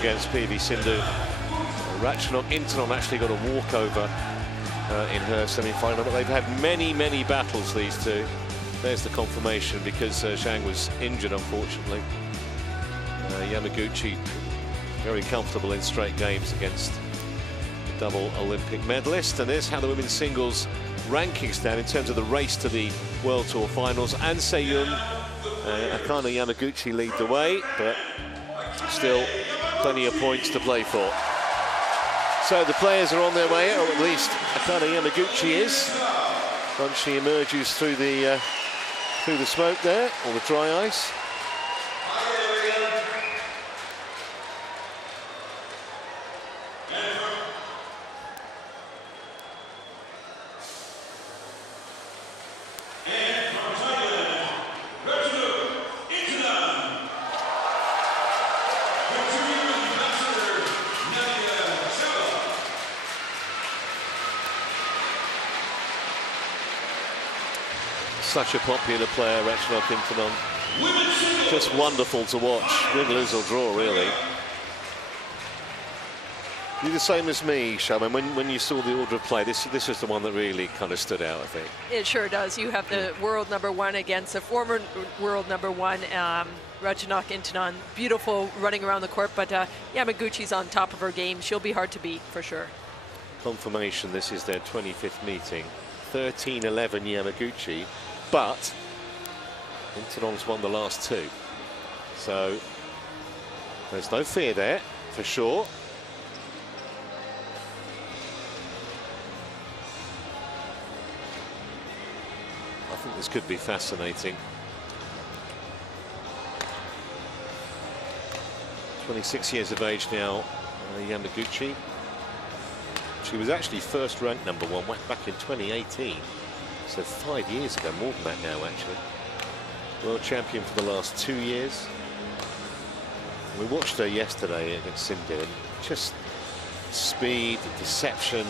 against PV Sindhu. Ratchanok Intanon actually got a walkover in her semi-final, but they've had many battles, these two. There's the confirmation, because Zhang was injured, unfortunately. Yamaguchi very comfortable in straight games against the double Olympic medalist. And there's how the women's singles rankings stand in terms of the race to the World Tour finals. And Seiyun, Akane Yamaguchi lead the way, but still plenty of points to play for. So the players are on their way, or at least Akane Yamaguchi is, once she emerges through the smoke there, or the dry ice. Such a popular player, Ratchanok Intanon. Just wonderful to watch. Win, lose or draw, really. You're the same as me, Shaman. When you saw the order of play, this is the one that really kind of stood out, I think. It sure does. You have the world #1 against the former world #1, Ratchanok Intanon. Beautiful running around the court, but Yamaguchi's on top of her game. She'll be hard to beat, for sure. Confirmation, this is their 25th meeting. 13-11 Yamaguchi. But Intanon's won the last two, so there's no fear there, for sure. I think this could be fascinating. 26 years of age now, Yamaguchi. She was actually first ranked #1 back in 2018. So 5 years ago, more than that now, actually. World champion for the last 2 years. We watched her yesterday against Sindhu, and just speed, deception,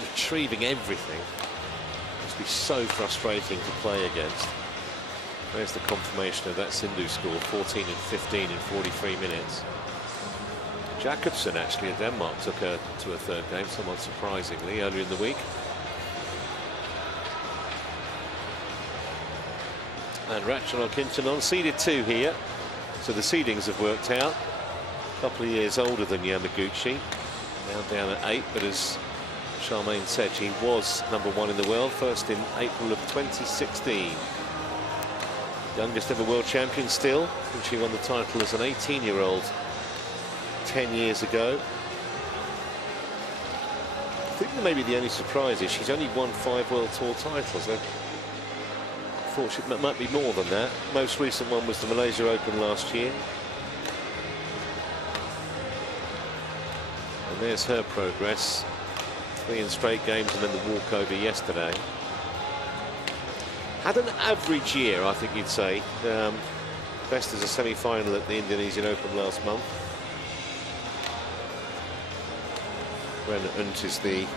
retrieving everything. Must be so frustrating to play against. There's the confirmation of that Sindhu score, 14 and 15 in 43 minutes. Jacobsen, actually, of Denmark, took her to a third game, somewhat surprisingly, earlier in the week. And Ratchanok Intanon seeded 2 here, so the seedings have worked out. A couple of years older than Yamaguchi, now down at 8, but as Charmaine said, she was #1 in the world, first in April of 2016. Youngest ever world champion still, and she won the title as an 18-year-old 10 years ago. I think maybe the only surprise is she's only won 5 World Tour titles. I thought it might be more than that. Most recent one was the Malaysia Open last year. And there's her progress. 3 in straight games and then the walkover yesterday. Had an average year, I think you'd say. Best as a semi-final at the Indonesian Open last month. Ren Unt is the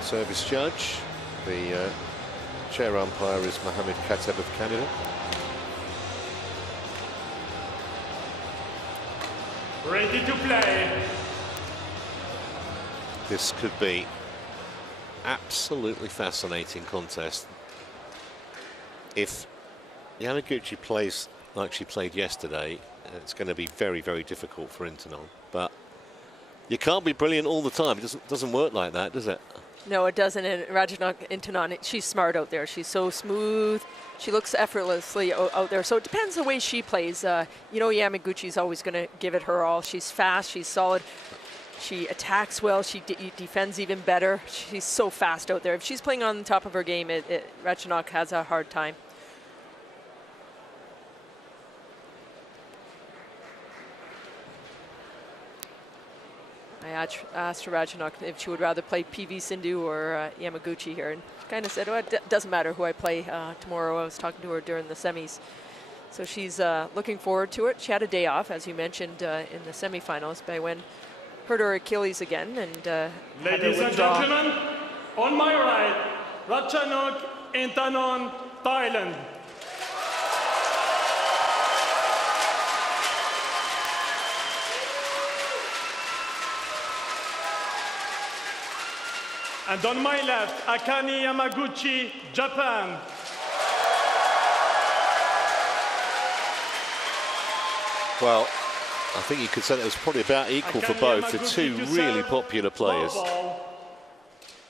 service judge. The chair umpire is Mohammed Khattab of Canada. Ready to play. This could be absolutely fascinating contest. If Yamaguchi plays like she played yesterday, it's going to be very difficult for Intanon. But you can't be brilliant all the time. It doesn't work like that, does it? No, it doesn't. And Ratchanok Intanon, she's smart out there. She's so smooth. She looks effortlessly out there. So it depends the way she plays. You know, Yamaguchi's always going to give it her all. She's fast. She's solid. She attacks well. She defends even better. She's so fast out there. If she's playing on top of her game, Ratchanok has a hard time. I asked Ratchanok if she would rather play PV Sindhu or Yamaguchi here, and she kind of said, oh, it doesn't matter who I play tomorrow. I was talking to her during the semis. So she's looking forward to it. She had a day off, as you mentioned, in the semifinals, but when hurt her Achilles again, and ladies and gentlemen, on my right, Ratchanok Intanon, Thailand. And on my left, Akane Yamaguchi, Japan. Well, I think you could say that was probably about equal for both. The two really popular players.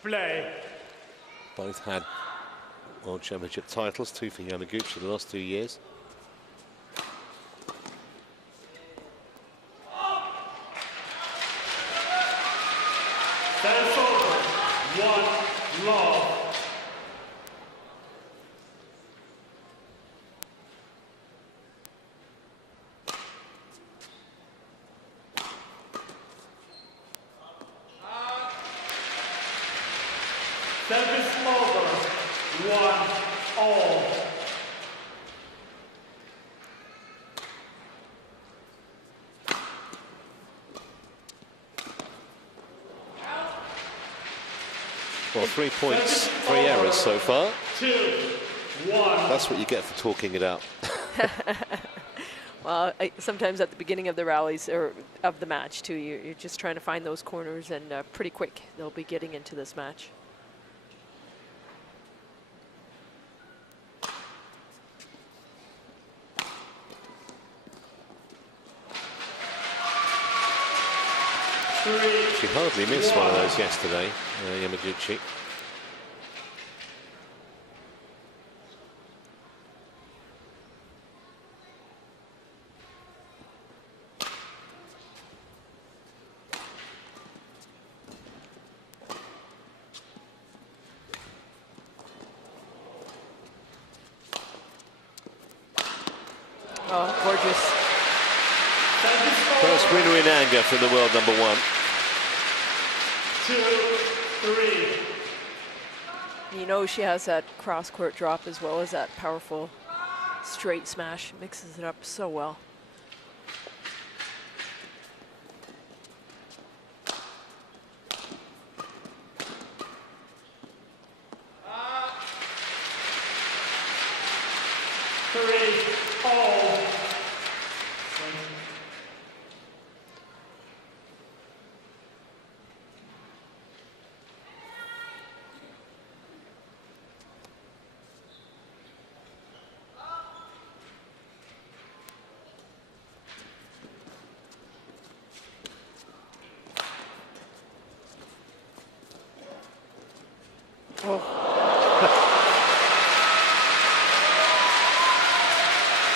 Play. Both had World Championship titles, 2 for Yamaguchi the last 2 years. That's over. 1 love. Service over. 1-all. Well, 3 points, 3 errors so far. 2-1. That's what you get for talking it out. Well, sometimes at the beginning of the rallies or of the match too, you're just trying to find those corners, and pretty quick they'll be getting into this match. She hardly missed one of those yesterday, Yamaguchi. Oh, gorgeous. First winner in anger from the world #1. 2-3. You know she has that cross-court drop as well as that powerful straight smash. Mixes it up so well.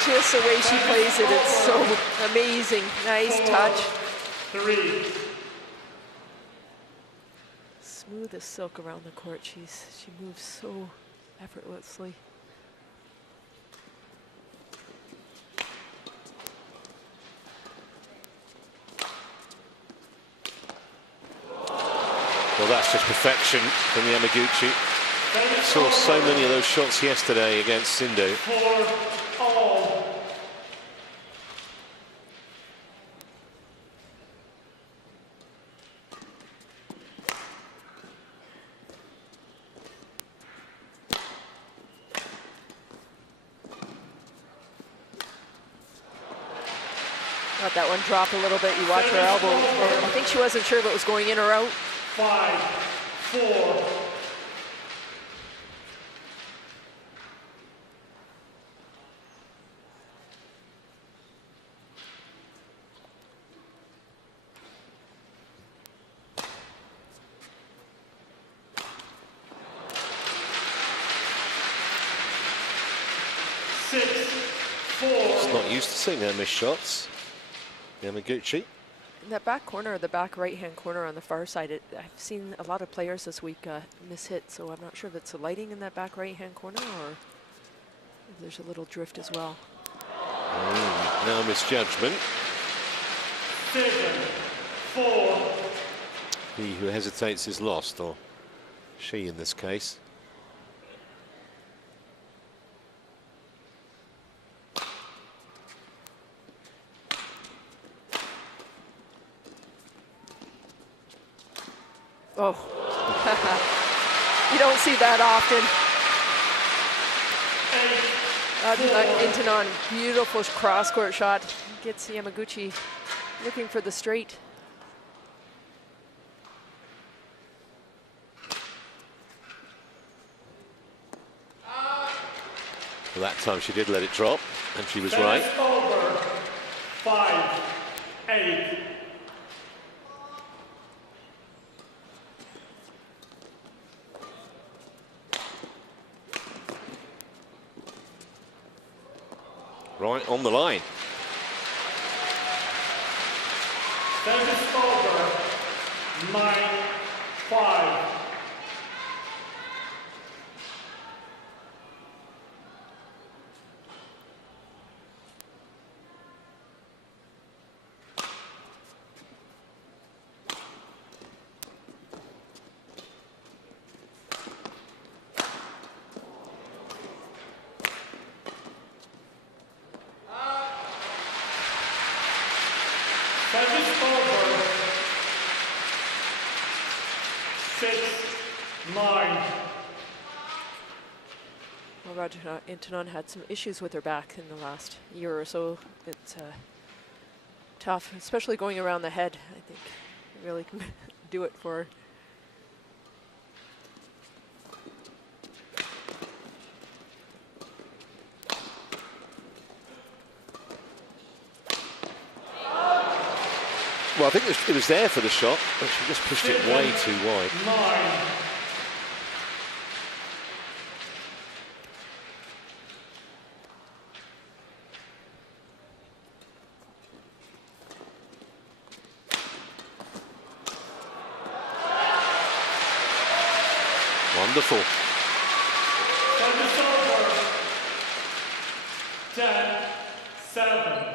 Just the way she plays it, it's so amazing. Nice touch. 3. Smooth as silk around the court. She moves so effortlessly. Well, that's just perfection from Yamaguchi. Saw so many of those shots yesterday against Sindhu. 4-all. Let that one drop a little bit. You watch her elbow. I think she wasn't sure if it was going in or out. 5-4. It's not used to seeing her miss shots. Yamaguchi. In that back corner, the back right-hand corner on the far side, I've seen a lot of players this week miss hit, so I'm not sure if it's the lighting in that back right-hand corner or if there's a little drift as well. Now misjudgment. 7-4. He who hesitates is lost, or she in this case. Oh, you don't see that often. Intanon, beautiful cross-court shot. Gets Yamaguchi looking for the straight. Well, that time she did let it drop, and she was Service right. over. 5-8. Right on the line. Service over. 9-5. Service over. 6-9. Well, Ratchanok Intanon had some issues with her back in the last year or so. It's tough, especially going around the head. I think it really can do it for her. Well, I think it was there for the shot, but she just pushed it way too wide. 9. Wonderful. Service over. 10-7.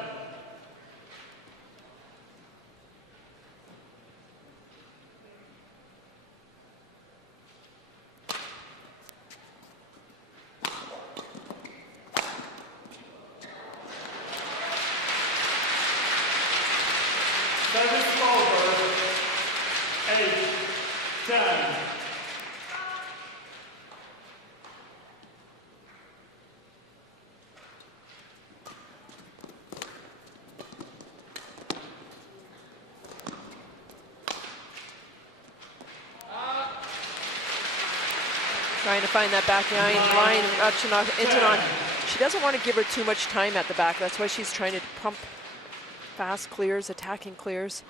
Service over. 8-10. Trying to find that back line, Ratchanok Intanon. She doesn't want to give her too much time at the back. That's why she's trying to pump fast clears, attacking clears.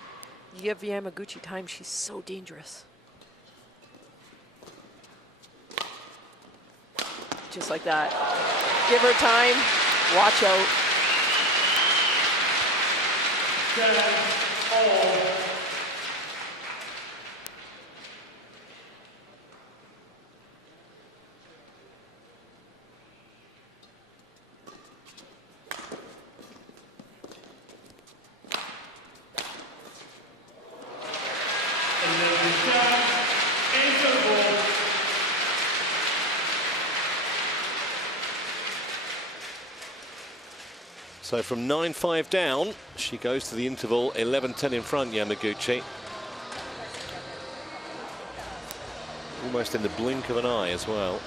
You give Yamaguchi time, she's so dangerous. Just like that. Give her time, watch out. 10-all. So from 9-5 down, she goes to the interval 11-10 in front, Yamaguchi. Almost in the blink of an eye as well.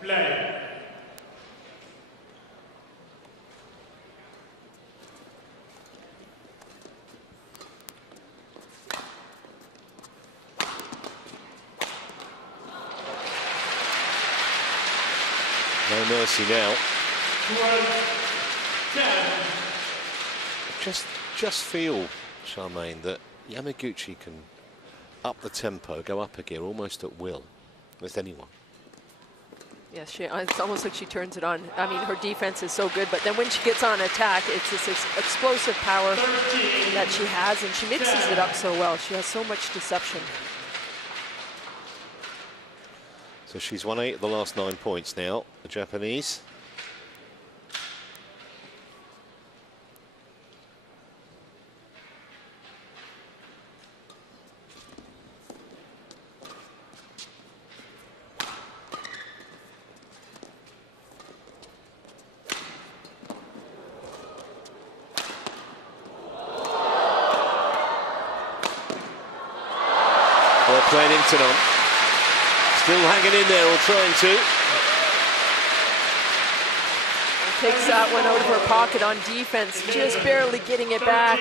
Play. No mercy now. 12-10. Just feel, Charmaine, that Yamaguchi can up the tempo, go up a gear almost at will with anyone. Yes, it's almost like she turns it on. I mean, her defense is so good, but then when she gets on attack, it's this explosive power that she has, and she mixes it up so well. She has so much deception. So she's won 8 of the last 9 points now, the Japanese. playing Intanon. Still hanging in there, or trying to. Takes that one out of her pocket on defense, just barely getting it back.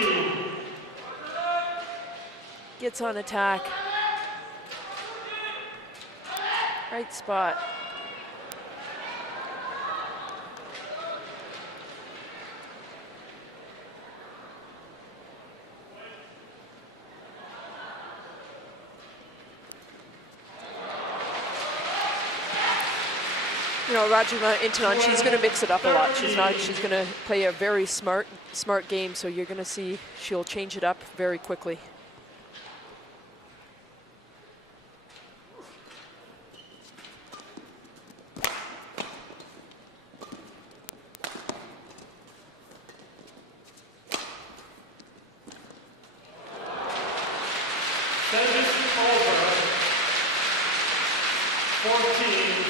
Gets on attack. Right spot. You know, Ratchanok Intanon, she's going to mix it up a lot. She's going to play a very smart game, so you're going to see she'll change it up very quickly. Service over. 14-12.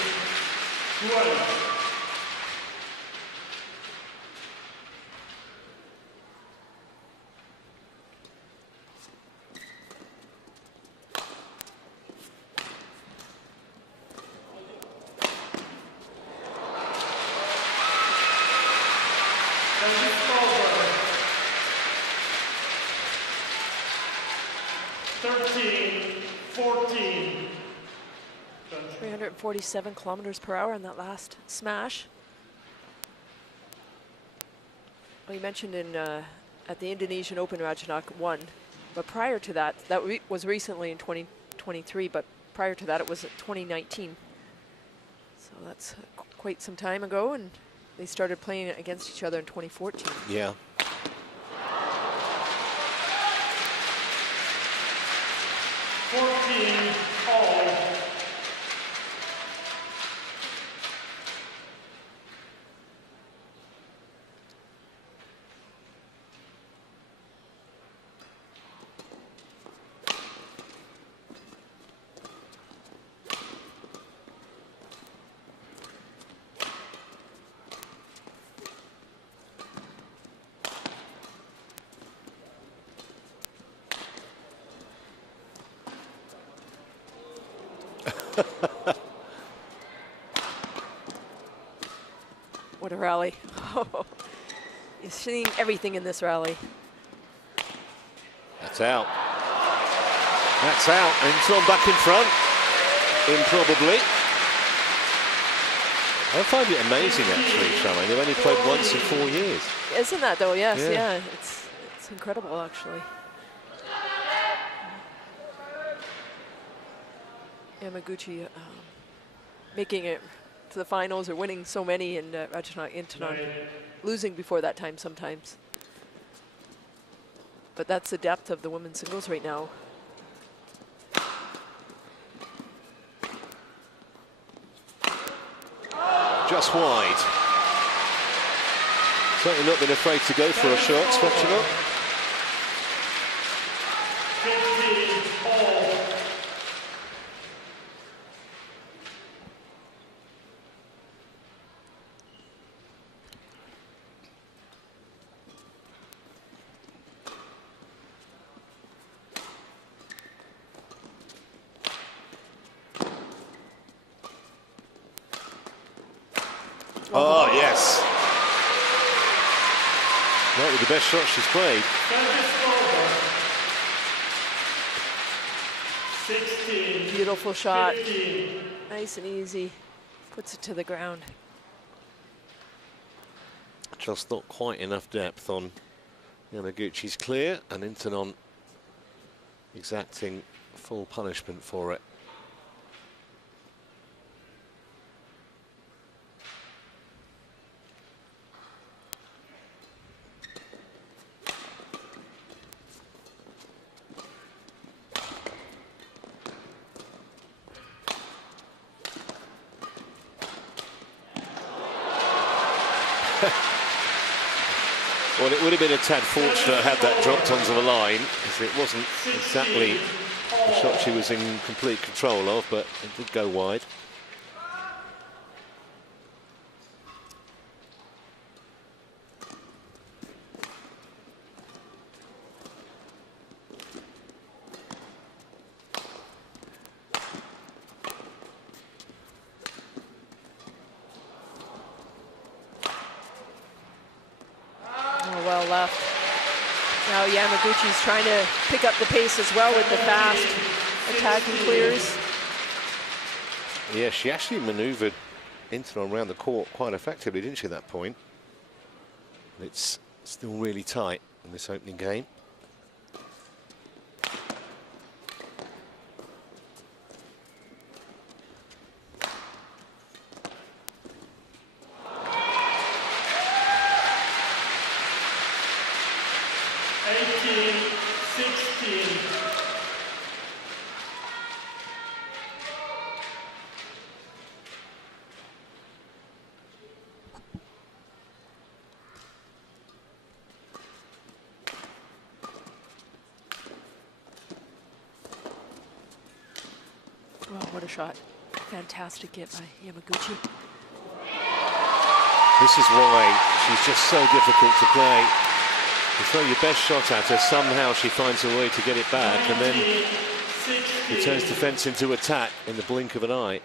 Service over. 13-14. 347 kilometers per hour on that last smash. Well, you mentioned at the Indonesian Open, Ratchanok won, but prior to that, was recently in 2023, but prior to that it was 2019. So that's quite some time ago, and they started playing against each other in 2014. Yeah. All. What a rally. Oh, you're seeing everything in this rally. That's out. That's out. Intanon back in front. Improbably. I find it amazing, actually, Charmaine. They've only played once in 4 years. Isn't that, though? Yes, yeah. It's incredible, actually. Yamaguchi making it to the finals or winning so many, and Ratchanok Intanon losing before that time sometimes. But that's the depth of the women's singles right now. Just wide. Certainly not been afraid to go for a shot, Ratchanok. 15-all. Oh, yes. Might be the best shot she's played. 16. Beautiful shot. 15. Nice and easy. Puts it to the ground. Just not quite enough depth on Yamaguchi's clear, and Intanon exacting full punishment for it. Well, it would have been a tad fortunate had that dropped onto the line, because it wasn't exactly the shot she was in complete control of, but it did go wide. left. Now Yamaguchi's trying to pick up the pace as well with the fast attacking clears. Yeah, she actually manoeuvred Intanon around the court quite effectively, didn't she, at that point? It's still really tight in this opening game. Oh, what a shot. Fantastic hit by Yamaguchi. This is why she's just so difficult to play. You throw your best shot at her, somehow she finds a way to get it back, and then she turns defense into attack in the blink of an eye.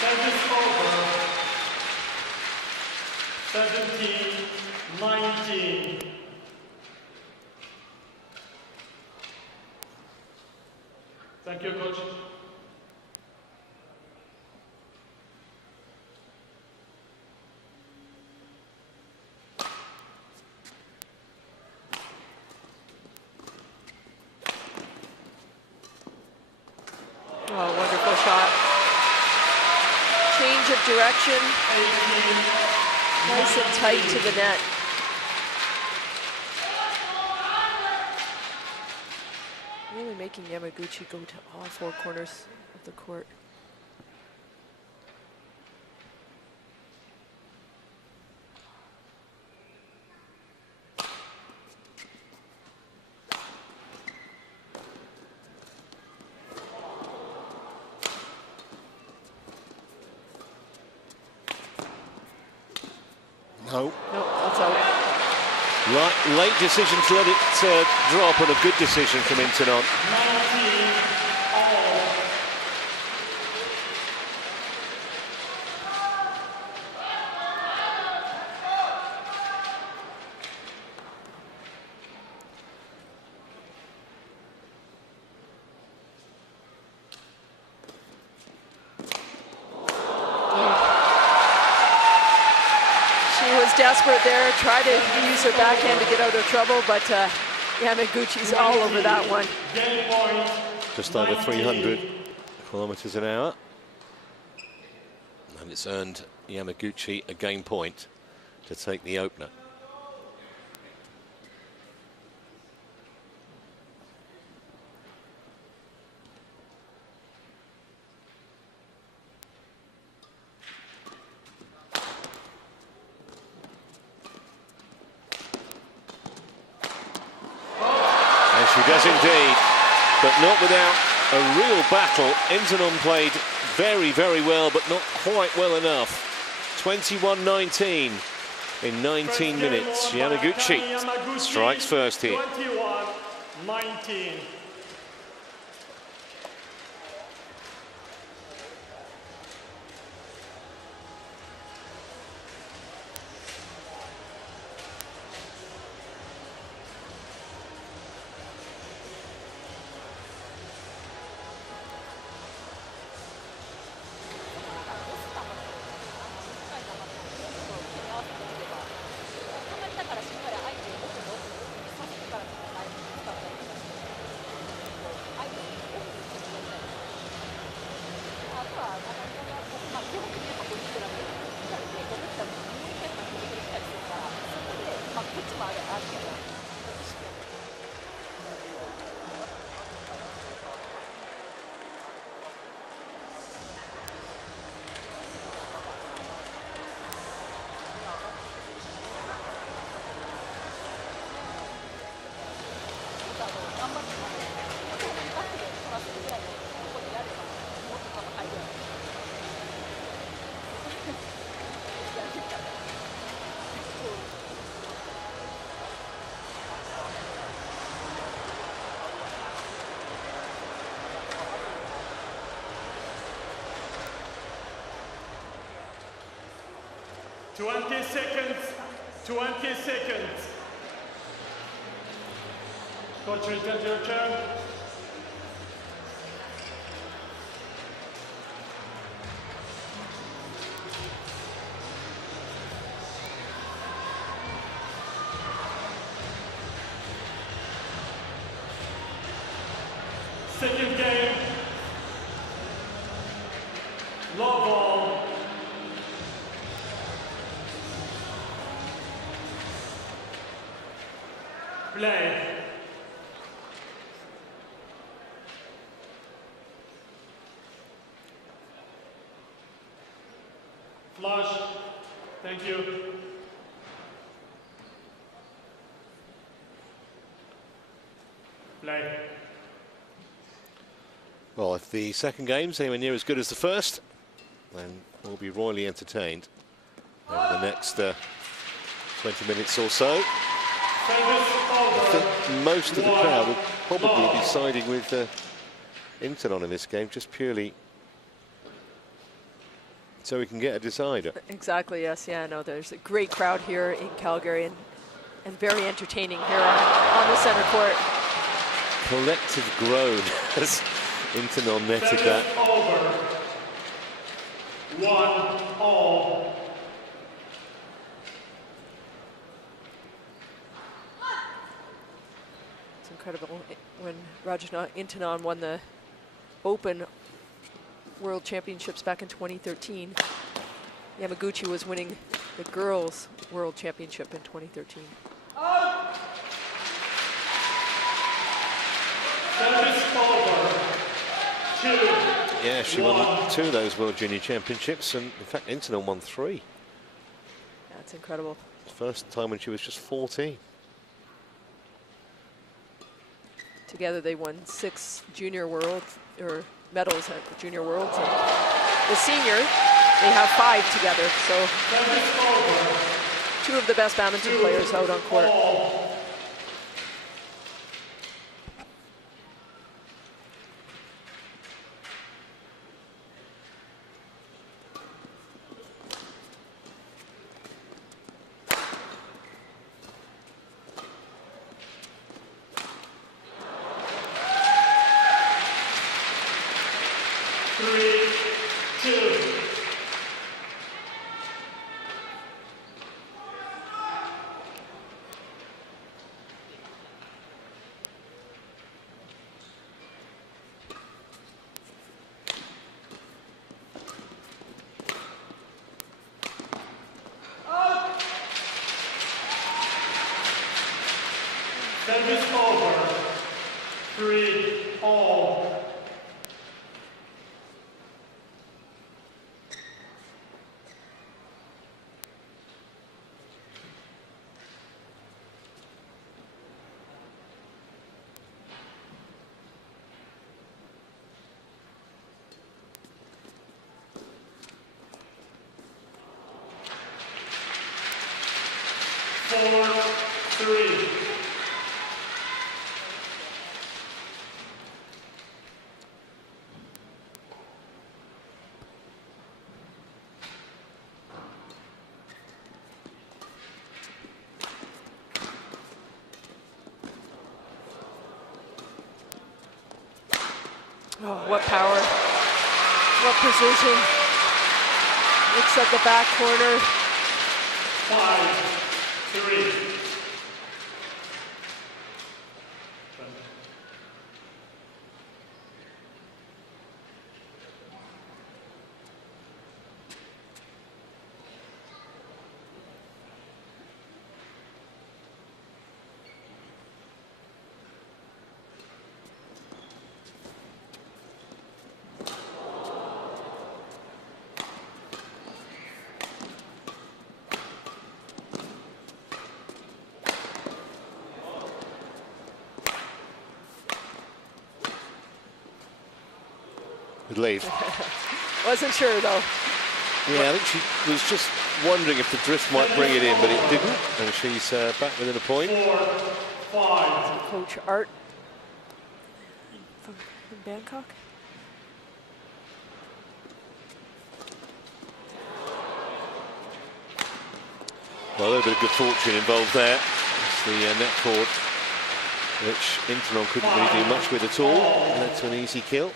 Service over. 17-19. Thank you, coach. Oh, wonderful shot. Change of direction. Nice and tight to the net. Really making Yamaguchi go to all four corners of the court. No. No, that's out. Late decision to let it drop, and a good decision from Intanon. Desperate there, try to use her backhand to get out of trouble, but Yamaguchi's all over that one. Just over 300 kilometers an hour. And it's earned Yamaguchi a game point to take the opener. She does indeed, but not without a real battle. Intanon played very, very well, but not quite well enough. 21-19 in 19 minutes. Yamaguchi strikes first here. 21-19. 20 seconds. 20 seconds. Coach, return to your chair. Second game. Low ball. Play. Flush. Thank you. Play. Well, if the second game's anywhere near as good as the first, then we'll be royally entertained over the next 20 minutes or so. I think most of the crowd will probably be siding with Intanon in this game, just purely so we can get a decider. Exactly, yes, yeah, no, there's a great crowd here in Calgary and very entertaining here on the center court. Collective groan as Intanon netted that. Over. 1-all. It's incredible when Ratchanok Intanon won the Open World Championships back in 2013. Yamaguchi was winning the Girls World Championship in 2013. Service over. 2. Yeah, she won 2 of those World Junior Championships, and in fact Intanon won 3. That's incredible. First time when she was just 14. Together they won 6 junior world or medals at the junior worlds, and the senior they have 5 together, so 2 of the best badminton players out on court. Service over. 3-all. Four, 3. Oh, what power, what precision. Looks at the back corner. 5-3. Good lead. Wasn't sure though. Yeah, I think she was just wondering if the drift might bring it in, but it didn't, and she's back within a point. 4-5. Coach Art from Bangkok. Well, a little bit of good fortune involved there. It's the net cord, which Intanon couldn't really do much with at all. It led to an easy kill.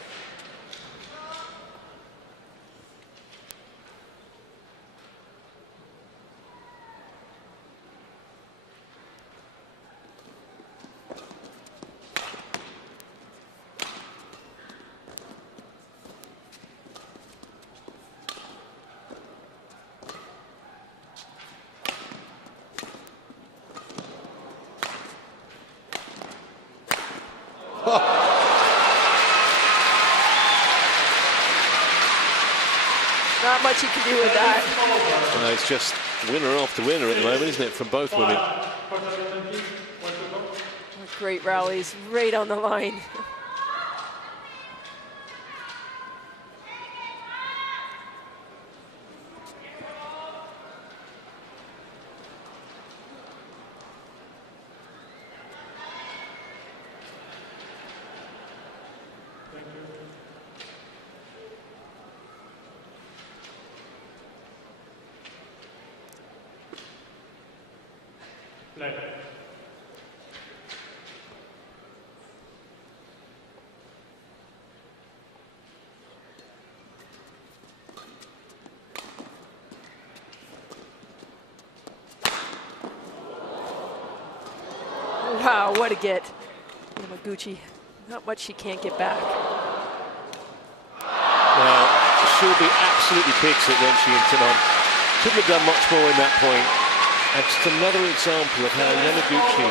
Not much you can do with that. It's just winner after winner at the moment, isn't it, from both women? Great rallies right on the line. Wow, what a get. Yamaguchi, not much she can't get back. Well, she'll be absolutely pigs at when she Intanon. Couldn't have done much more in that point. And just another example of how Yamaguchi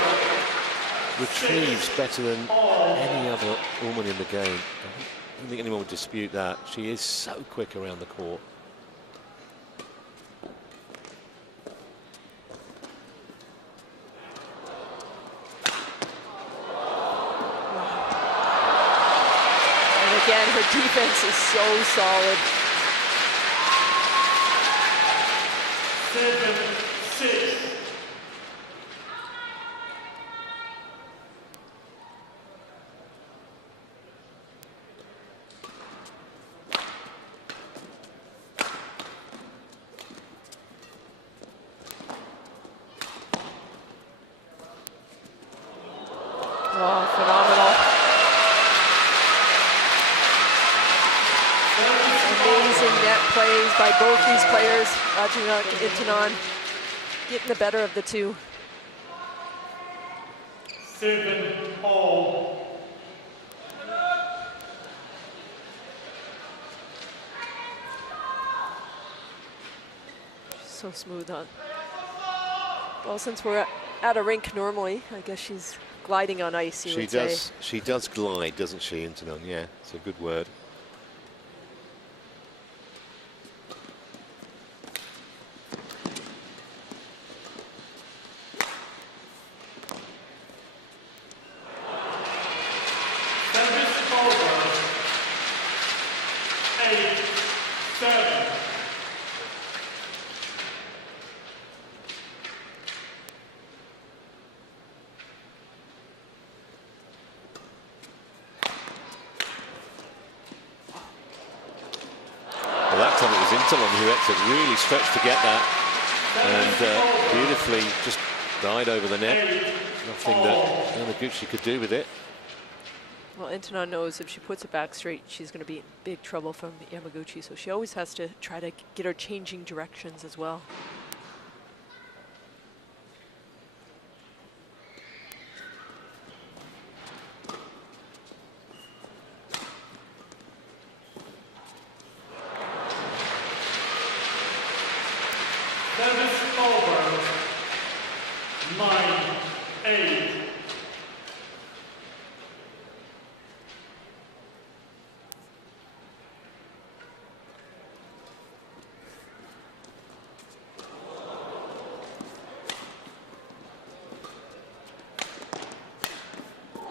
retrieves better than any other woman in the game. I don't think anyone would dispute that. She is so quick around the court. And again, her defense is so solid. 7-6. Oh, phenomenal. Amazing net plays by both these players. Ratchanok Intanon getting the better of the two. 7-all. So smooth on. Well, since we're at a rink normally, I guess she's gliding on ice, you would say. She does glide, doesn't she, Intanon? Yeah, it's a good word. Service over. 8-7. Well, that time it was Intanon who had to really stretch to get that, and beautifully just died over the net. Nothing that Yamaguchi could do with it. Well, Intanon knows if she puts it back straight, she's going to be in big trouble from Yamaguchi, so she always has to try to get her changing directions as well. Service over. 9-8.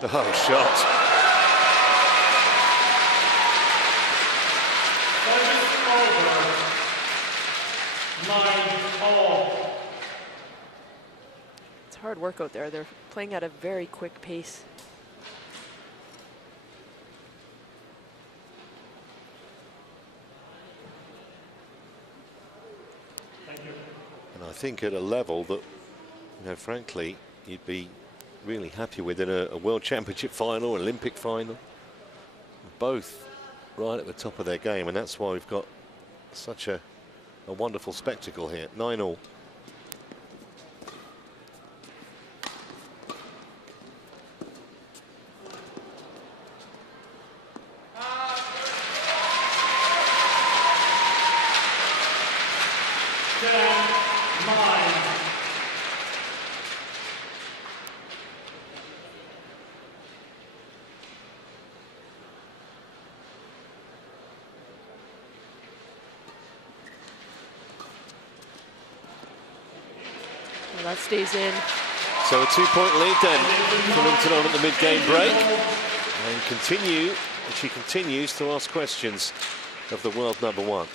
Oh, shot. Service over. 9-all. It's hard work out there. They're playing at a very quick pace. Thank you. And I think, at a level that, you know, frankly, you'd be really happy with in a World Championship final, Olympic final. Both right at the top of their game, and that's why we've got such a wonderful spectacle here. 9-all. That stays in. So a 2-point lead then from Intanon at the mid-game break. And she continues to ask questions of the world number one.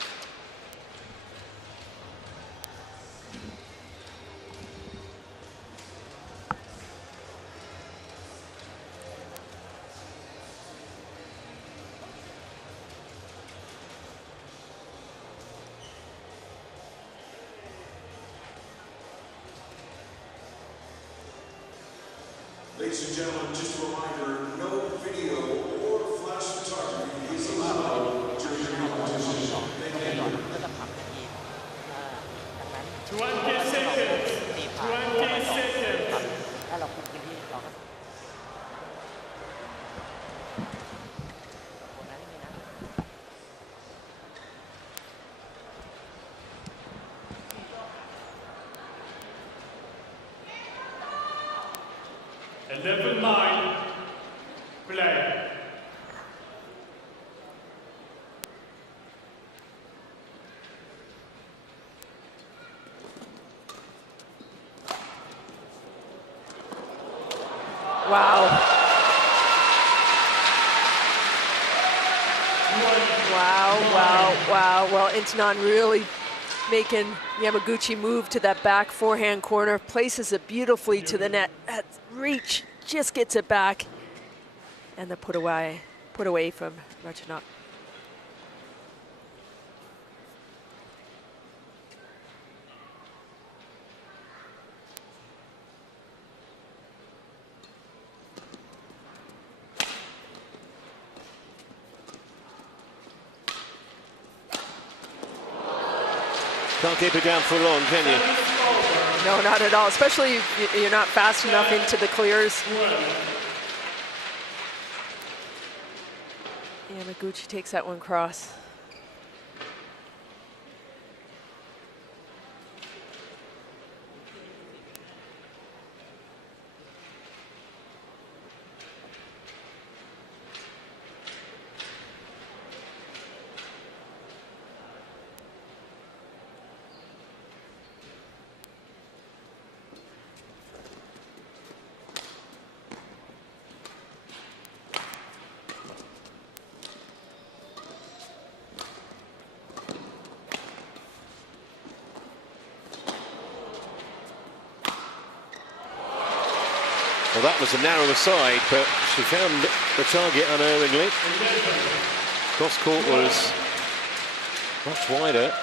Ladies and gentlemen, just a reminder, no video or flash photography is allowed during the competition. Thank you. 20 seconds. 20 seconds. ถ้าเราคุมพื้นที่เราก็คนนั้นนี่นะ 11-9. Play. Wow. Wow. Well, Intanon really making Yamaguchi move to that back forehand corner, places it beautifully to the net. At reach, just gets it back. And the put away from Ratchanok. Can't keep it down for long, can you? No, not at all, especially if you're not fast enough into the clears. Yamaguchi takes that one cross. Well, that was a narrower side, but she found the target unerringly. Cross court was much wider.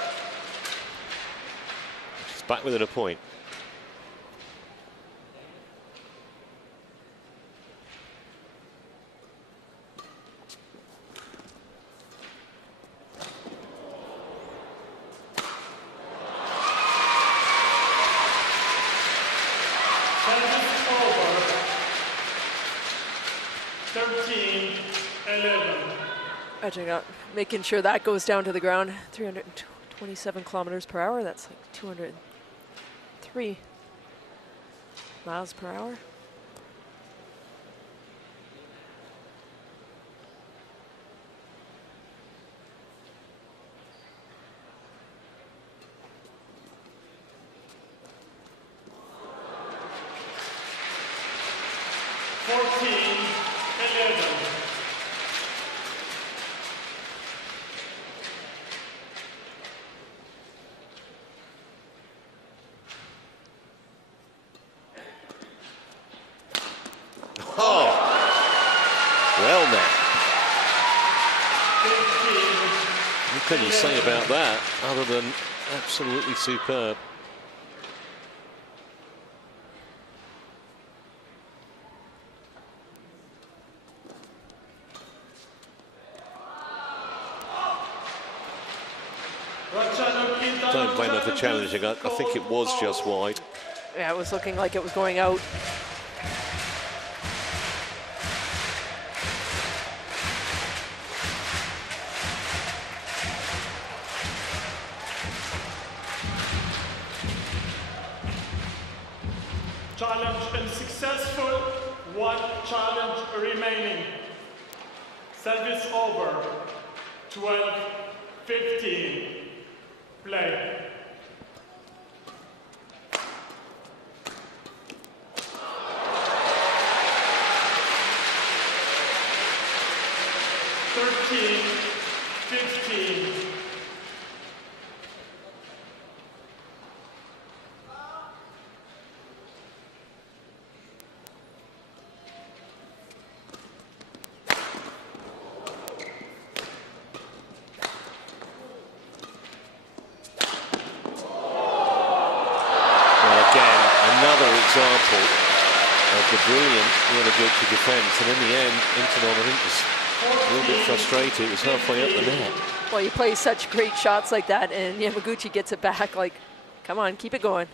She's back within a point. Ratchanok making sure that goes down to the ground. 327 kilometers per hour. That's like 203 miles per hour. What can you say about that other than absolutely superb? blame her for challenging. I think it was just wide. Yeah, it was looking like it was going out. Challenge unsuccessful, one challenge remaining. Service over, 12-15, play. Example of the brilliant Yamaguchi defence, and in the end, Intanon, I think, was a little bit frustrated. It was halfway up the net. Well, you play such great shots like that, and Yamaguchi gets it back. Like, come on, keep it going.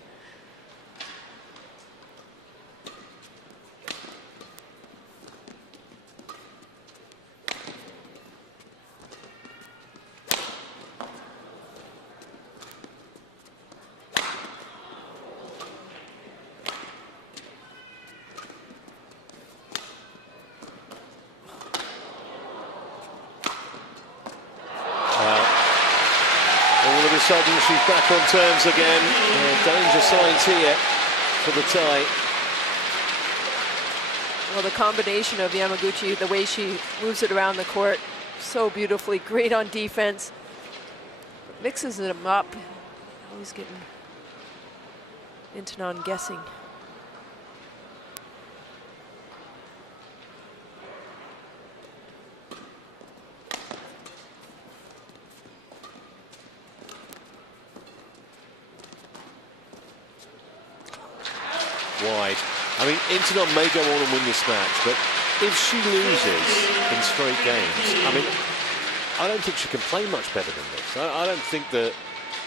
Sudden she's back on terms again. Danger signs here for the tie. Well, the combination of Yamaguchi, the way she moves it around the court, so beautifully, great on defense, mixes them up. Always getting Intanon guessing. Wide. I mean, Intanon may go on and win this match, but if she loses in straight games, I mean, I don't think she can play much better than this. I don't think that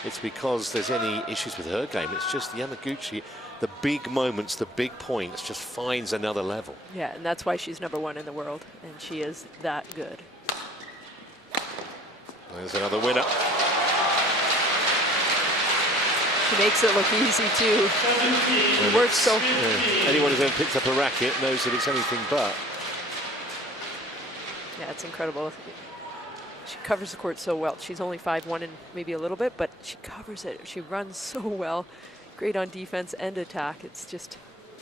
it's because there's any issues with her game. It's just Yamaguchi, the big moments, the big points, just finds another level. Yeah, and that's why she's #1 in the world, and she is that good. There's another winner. She makes it look easy, too. It works so... Yeah. Anyone who's ever picked up a racket knows that it's anything but. Yeah, it's incredible. She covers the court so well. She's only 5'1" and maybe a little bit, but she covers it. She runs so well. Great on defense and attack. It's just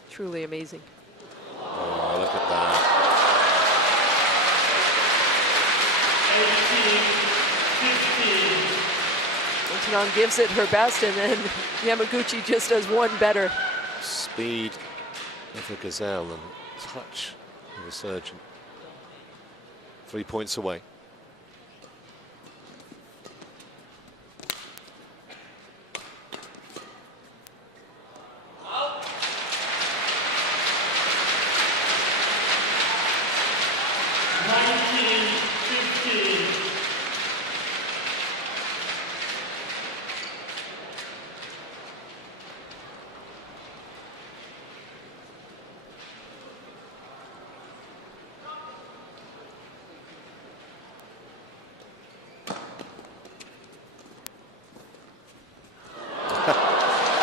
truly amazing. Oh, look at that. 18-15. Intanon gives it her best, and then Yamaguchi just does one better. Speed of a gazelle and touch of a surgeon. 3 points away.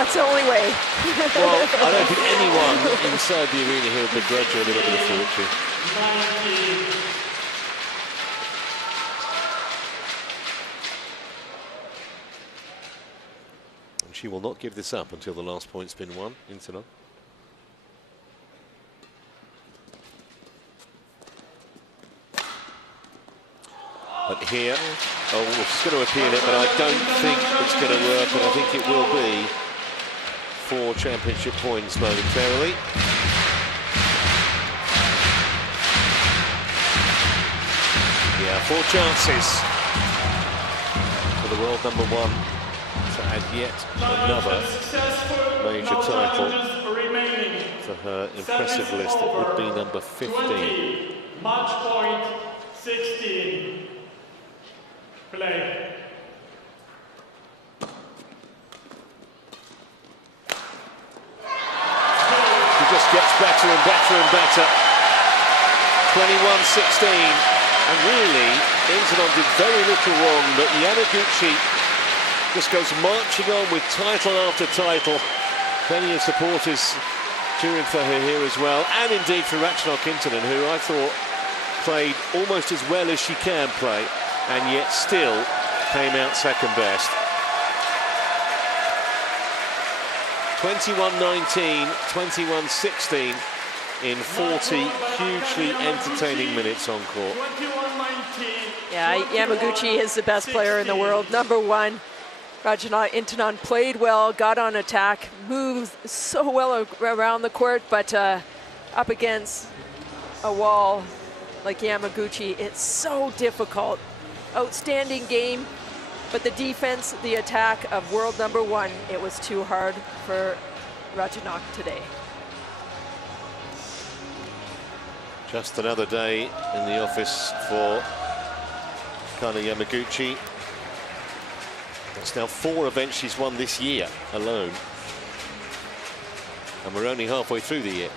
That's the only way. Well, I don't think anyone inside the arena here would begrudge her a little bit of fortune. And she will not give this up until the last point's been won. Intanon. But here, oh, well, she's going to appeal it, but I don't think it's going to work, and I think it will be 4 championship points momentarily. Yeah, 4 chances for the world #1 to add yet another major title to her impressive list. It would be number 15. Match point 16. Play. better and better. 21-16. And really, Intanon did very little wrong, but Yamaguchi just goes marching on with title after title. Plenty of supporters cheering for her here as well, and indeed for Ratchanok Intanon, who I thought played almost as well as she can play, and yet still came out second best. 21-19, 21-16 in 40 hugely entertaining minutes on court. 21-19. Yeah, Yamaguchi is the best player in the world, #1. Ratchanok Intanon played well, got on attack, moved so well around the court, but up against a wall like Yamaguchi, it's so difficult. Outstanding game, but the defense, the attack of world #1, it was too hard for Ratchanok today. Just another day in the office for Akane Yamaguchi. It's now 4 events she's won this year alone. And we're only halfway through the year.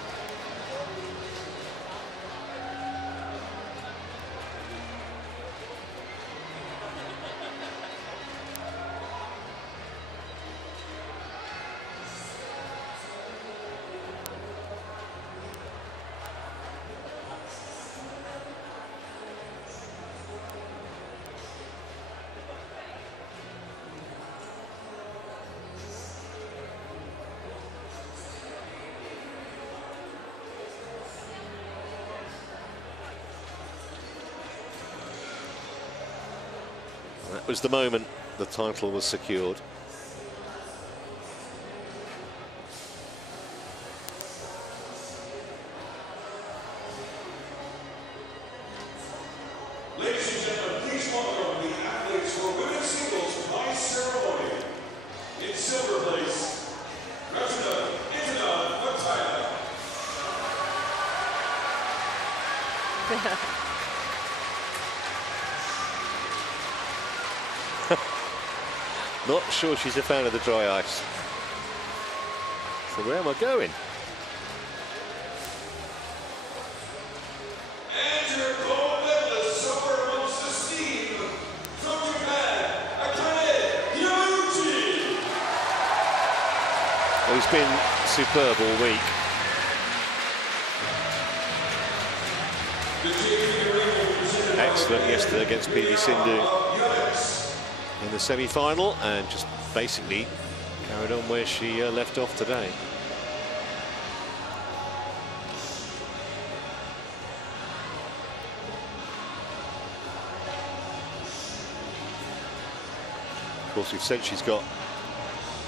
That was the moment the title was secured. Ladies and gentlemen, please welcome the athletes for women's singles by ceremony. In silver place, Ratchanok Intanon of Thailand. Not sure she's a fan of the dry ice. So where am I going? And your gold medalist, somewhere amongst the steam, from Japan, Akane Yamaguchi. He's been superb all week. Excellent yesterday against PV Sindhu in the semi-final, and just basically carried on where she left off today. Of course, we've said she's got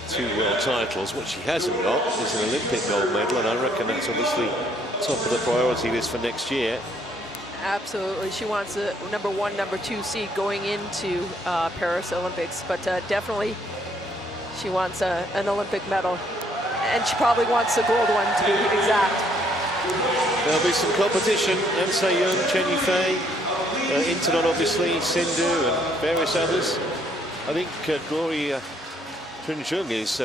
2 world titles. What she hasn't got is an Olympic gold medal, and I reckon that's obviously top of the priority list for next year. Absolutely, she wants a #1, #2 seed going into Paris Olympics, but definitely she wants an Olympic medal, and she probably wants the gold one to be exact. There'll be some competition. An Se-young, Chen Yufei, Intanon obviously, Sindhu and various others. I think Gloria Tunjung's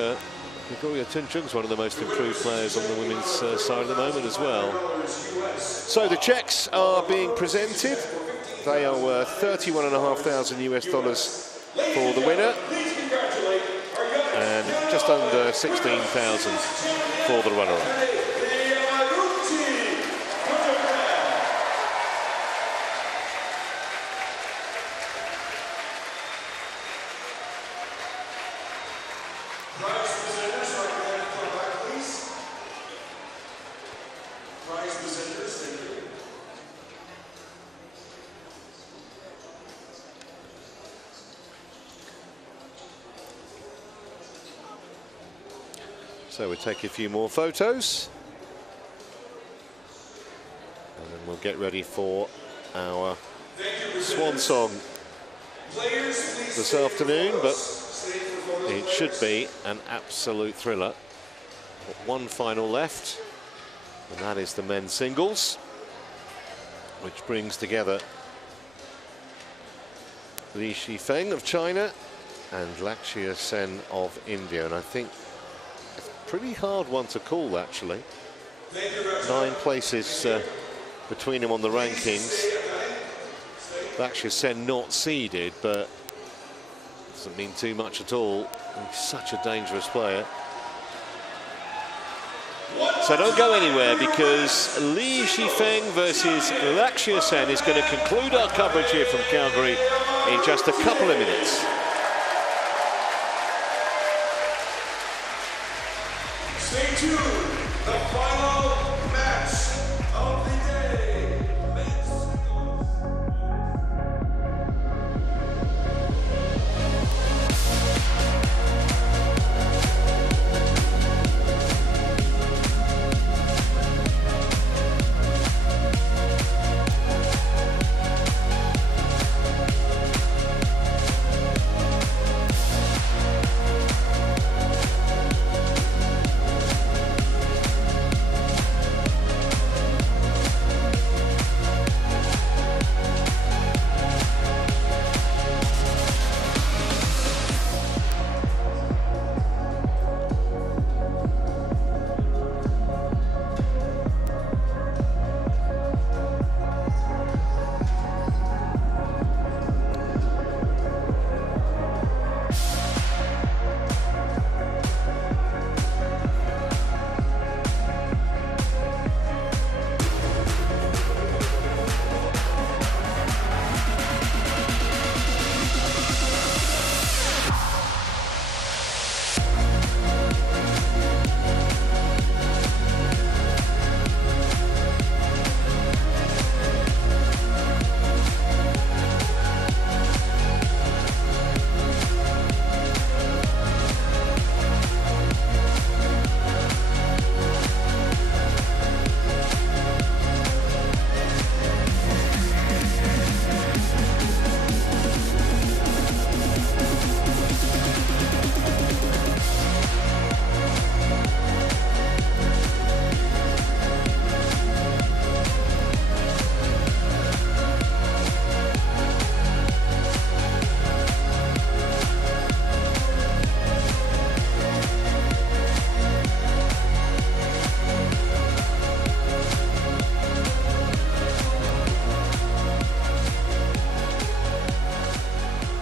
one of the most improved players on the women's side at the moment as well. So the checks are being presented. They are worth $31,500 US for the winner, and just under 16,000 for the runner-up. So we'll take a few more photos, and then we'll get ready for our swan song this afternoon, but it should be an absolute thriller. Got one final left, and that is the men's singles, which brings together Li Shifeng of China and Lakshya Sen of India, and I think pretty hard one to call, actually. 9 places between them on the rankings. Lakshya Sen not seeded, but doesn't mean too much at all. He's such a dangerous player. So don't go anywhere, because Li Shifeng versus Lakshya Sen is going to conclude our coverage here from Calgary in just a couple of minutes. Stay tuned. The final match of the day. Men's singles.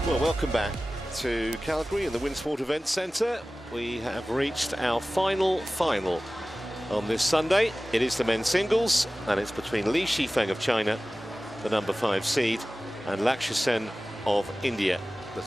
Well, welcome back to Calgary in the Winsport Event Centre. We have reached our final on this Sunday. It is the men's singles, and it's between Li Shifeng of China, the #5 seed, and Lakshya Sen of India.